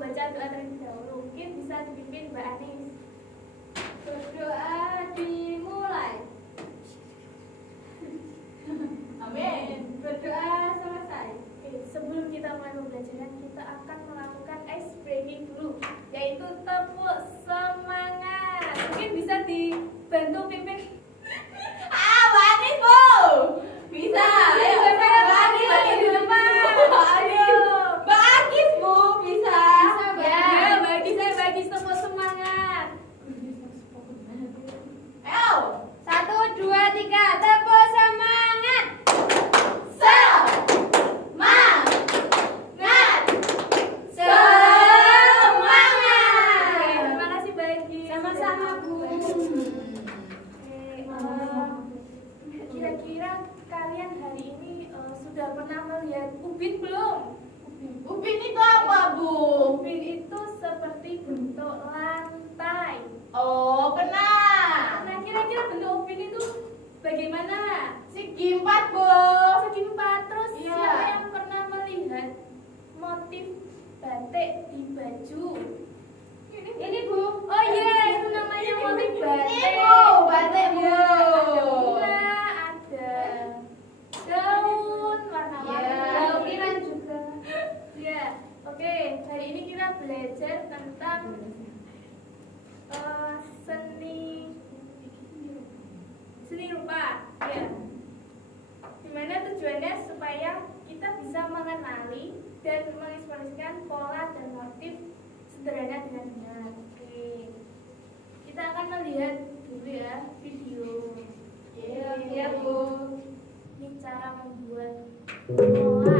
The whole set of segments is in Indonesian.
membaca doa terlebih dahulu. Mungkin bisa dipimpin Mbak Anis. Berdoa dimulai. Amin. Berdoa selesai. Oke, sebelum kita mulai pembelajaran, kita akan melakukan ice breaking dulu, yaitu tepuk semangat. Mungkin bisa dibantu pimpin. Mbak Anis, Bu. Bisa. Ayo, Mbak Anis lagi di depan. Ayo. Mbak Anis, Bu, bisa. Ya, bagi tepuk semangat. Ayo. 1, 2, 3, tepuk semangat. Terima kasih Bagi. Sama-sama, Bu. Kira-kira kalian hari ini sudah pernah melihat ubin belum? Upin itu apa, Bu? Ubin itu seperti bentuk lantai. Oh, pernah. Nah, kira-kira bentuk ubin itu bagaimana? Segi 4, Bu. Segi 4. Terus Iya. siapa yang pernah melihat motif batik di baju? Ini, Bu. Oh iya, itu namanya motif batik. Ini, Bu, batik, Bu. Ada bunga, ada daun warna-warni. Iya. Ukiran juga. Ya, oke. Hari ini kita belajar tentang seni rupa. Ya. Dimana tujuannya supaya kita bisa mengenali dan mengekspresikan pola dan motif sederhana dengan benar. Oke. Kita akan melihat dulu ya video. Iya, Bu. Ini cara membuat pola.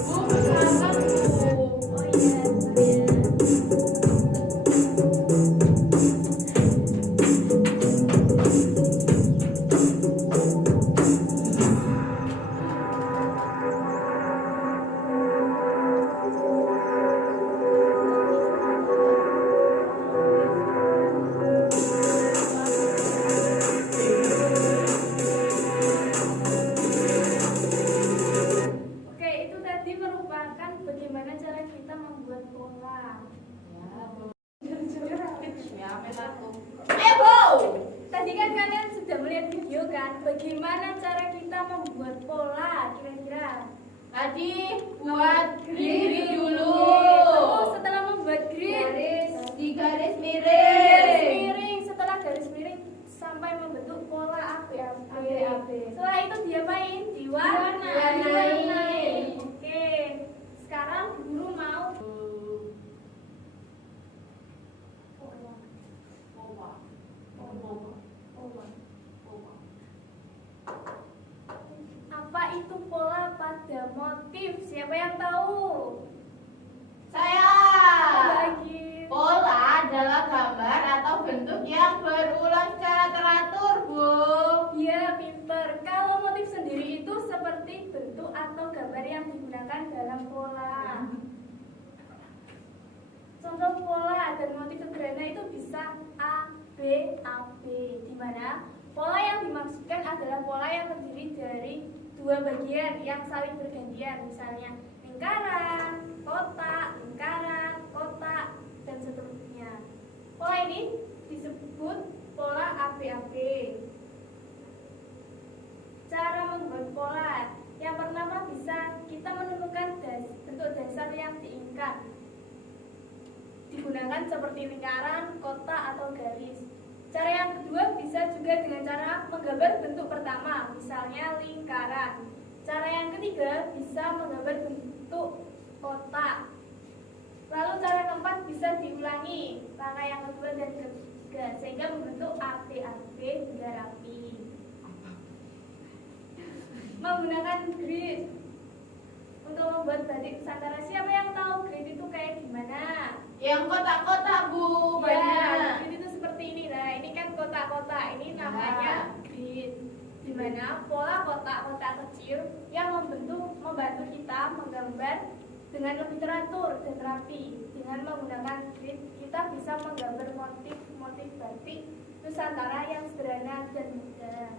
Bu, bersahabat, Bu. Oh iya, saya. Oke, itu tadi merupakan bagaimana cara kita membuat pola. Ya, melaku. Bu. Tadi kan kalian sudah melihat video kan, bagaimana cara kita membuat pola kira-kira. Tadi buat grid dulu. Terus setelah membuat grid, Di garis garis miring. miring. Setelah garis miring sampai membentuk pola AB. AB. Setelah itu diapain? Diwarnai. Diwarnai. Oke. Sekarang guru mau apa itu pola pada motif? Siapa yang tahu? Saya. Bagi. Pola adalah gambar atau bentuk yang berulang secara teratur, Bu. Ya, pinter. Kalau motif sendiri itu seperti bentuk atau gambar yang digunakan dalam pola. Contoh pola dan motif sederhana itu bisa A, B, AB. Di mana pola yang dimaksudkan adalah pola yang terdiri dari dua bagian yang saling bergantian. Misalnya lingkaran, kotak, dan seterusnya. Pola ini disebut pola ABAB. Cara membuat pola. Yang pertama bisa kita menentukan bentuk dasar yang diinginkan. Digunakan seperti lingkaran, kotak, atau garis. Cara yang kedua bisa juga dengan cara menggambar bentuk pertama, misalnya lingkaran. Cara yang ketiga bisa menggambar bentuk kotak. Lalu cara keempat bisa diulangi langkah yang kedua dan ketiga sehingga membentuk ABAB hingga rapi. Menggunakan grid untuk membuat batik Nusantara. Siapa yang tahu grid itu kayak gimana? Yang kotak-kotak, Bu. Ya, Banyak. grid itu seperti ini. Nah, ini kan kotak-kotak. Ini namanya grid. Di mana pola kotak-kotak kecil yang membantu kita menggambar dengan lebih teratur dan rapi. Dengan menggunakan grid, kita bisa menggambar motif-motif batik Nusantara yang sederhana dan mudah.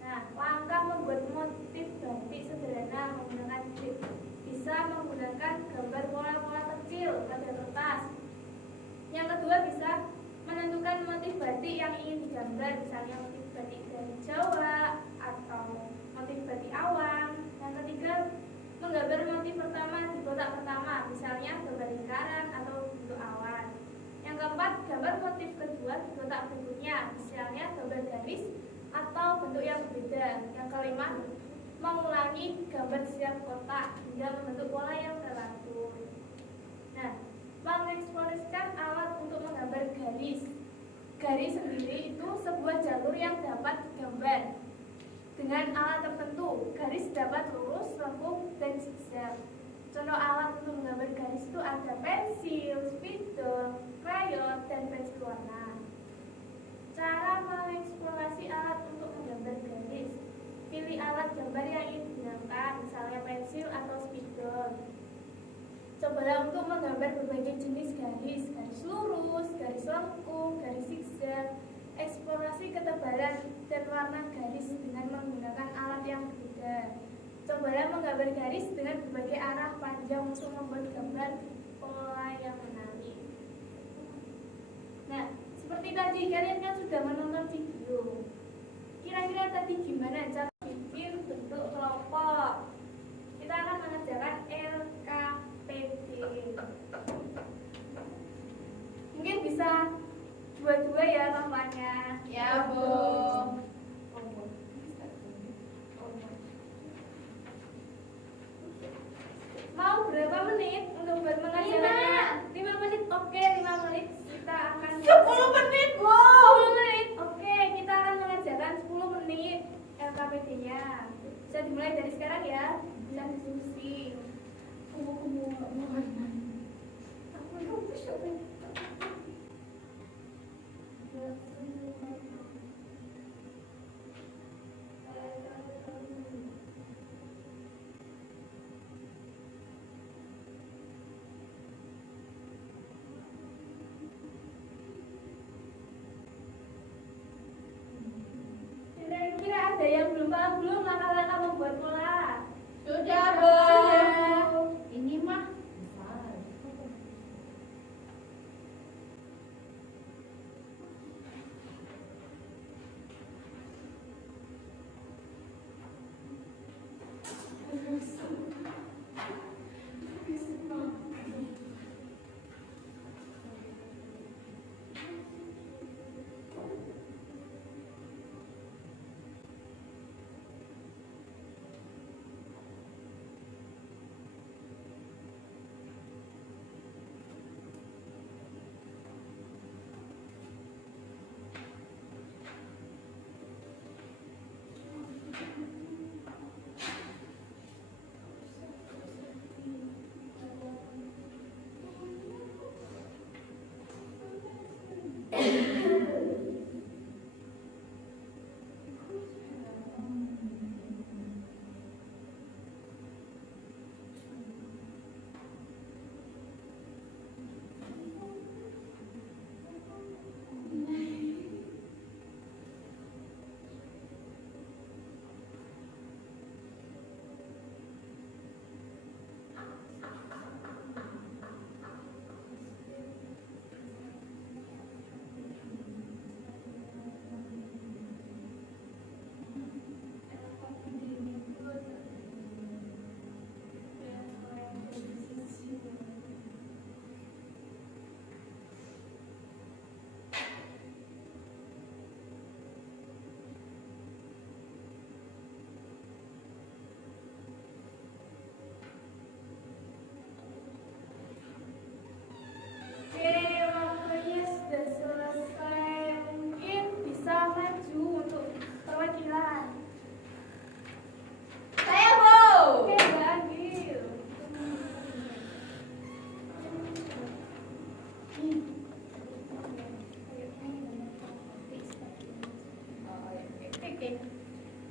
Nah, langkah membuat motif batik sederhana menggunakan grid. Bisa menggunakan gambar pola-pola kecil pada kertas. Yang kedua, bisa menentukan motif batik yang ingin digambar, misalnya motif batik dari Jawa atau motif batik awang. Yang ketiga, menggambar motif pertama di kotak pertama, misalnya gambar lingkaran atau bentuk awan. Yang keempat, gambar motif kedua di kotak berikutnya, misalnya gambar garis atau bentuk yang berbeda. Yang kelima, mengulangi gambar setiap kotak hingga membentuk pola yang teratur. Nah, mengeksplorasikan alat untuk menggambar garis. Garis sendiri itu sebuah jalur yang dapat digambar dengan alat tertentu. Garis dapat lurus, lengkung, dan zigzag. Contoh alat untuk menggambar garis itu ada pensil, spidol, krayon, dan pensil warna. Cara mengeksplorasi alat untuk menggambar garis. Pilih alat gambar yang ingin digunakan, misalnya pensil atau spidol. Cobalah untuk menggambar berbagai jenis garis, garis lurus, garis lengkung, garis zigzag. Eksplorasi ketebalan dan warna garis dengan menggunakan alat yang berbeda. Cobalah menggambar garis dengan berbagai arah panjang untuk membuat gambar pola yang menarik. Nah, seperti tadi kalian kan sudah menonton video. Kira-kira tadi gimana cara bikin bentuk kelompok? Kita akan mengerjakan LKPD. Mungkin bisa dua-dua ya tampaknya. Ya, Bu. Mau berapa menit untuk buat mengerjakannya? 5 menit. Oke, 5 menit. Kita akan 10 menit, Bu. 10 menit. Oke, kita akan mengerjakan 10 menit LKPD-nya. Bisa dimulai dari sekarang ya. Bisa diskusi. Kira-kira ada yang belum paham belum langkah-langkah membuat pola? Sudah, Bu. Sudah. Ini mah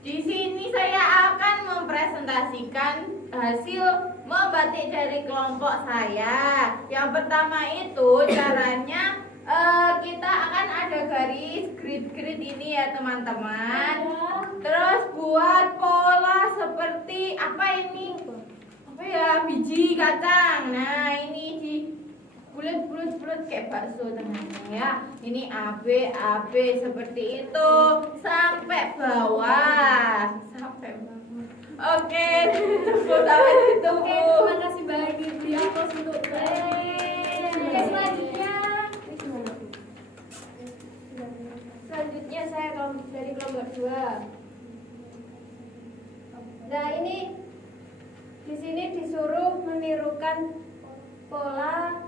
Di sini saya akan mempresentasikan hasil membatik dari kelompok saya. Yang pertama itu caranya kita akan ada garis grid-grid ini ya teman-teman. Terus buat pola seperti apa ini? Apa ya? Biji kacang. Nah, ini di bulat-bulat kayak bakso teman-teman ya. Ini AB seperti itu sampai bawah. Oke, cukup sampai situ. Oke, terima kasih banyak di atas untuk Oke, Selanjutnya saya dari kelompok 2. Nah, ini di sini disuruh menirukan pola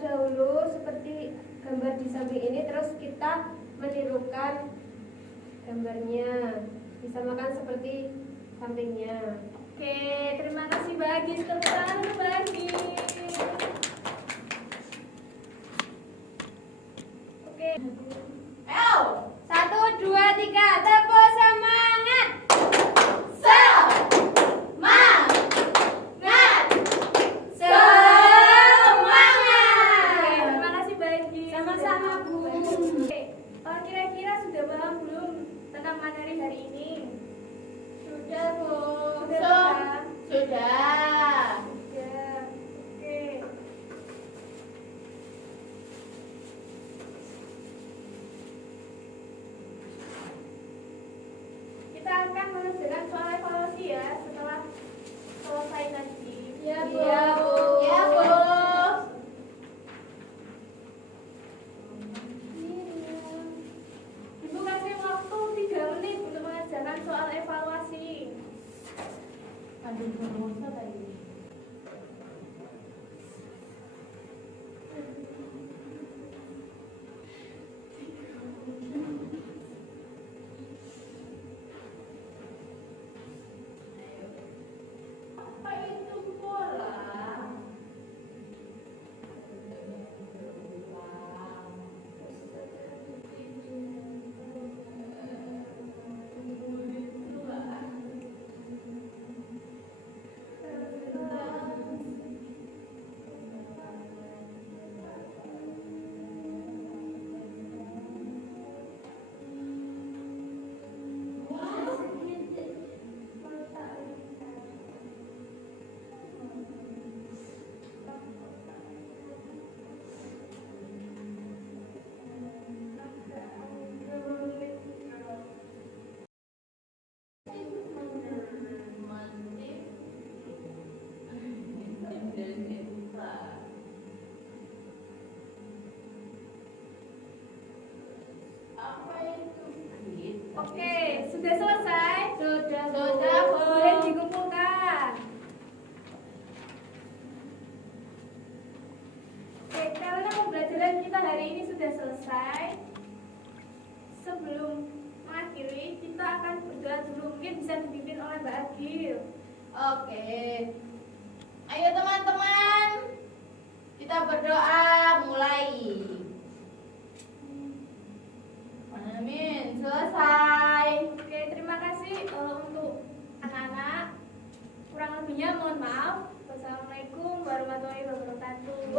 dahulu seperti gambar di samping ini, terus kita menirukan gambarnya disamakan seperti sampingnya. Oke, terima kasih bagi teman bagi. Oke. Ayo, 1, 2, 3, tepuk semangat. Oke, terima kasih bagi. Sama-sama, Bu. Oke, kira-kira sudah paham belum tentang materi hari ini? Sudah, Bu. Sudah. Sudah. Sudah. Oke. Kita akan mengerjakan soal evaluasi ya setelah selesai nanti. Ya, Bu. Iya, Bu. Ya, Bu. Ibu kasih waktu 3 menit untuk mengerjakan soal evaluasi. Aduh, bosan tadi. Apa itu bola? Oke, sudah selesai? Sudah, Bu. Sudah, Bu. Boleh dikumpulkan. Oke, karena pembelajaran kita hari ini sudah selesai. Sebelum mengakhiri, kita akan berdoa dulu. Mungkin bisa dipimpin oleh Mbak Agil. Oke. Ayo teman-teman. Kita berdoa mulai. Amin. Selesai. Oke, terima kasih untuk anak-anak. Kurang lebihnya mohon maaf. Wassalamualaikum warahmatullahi wabarakatuh.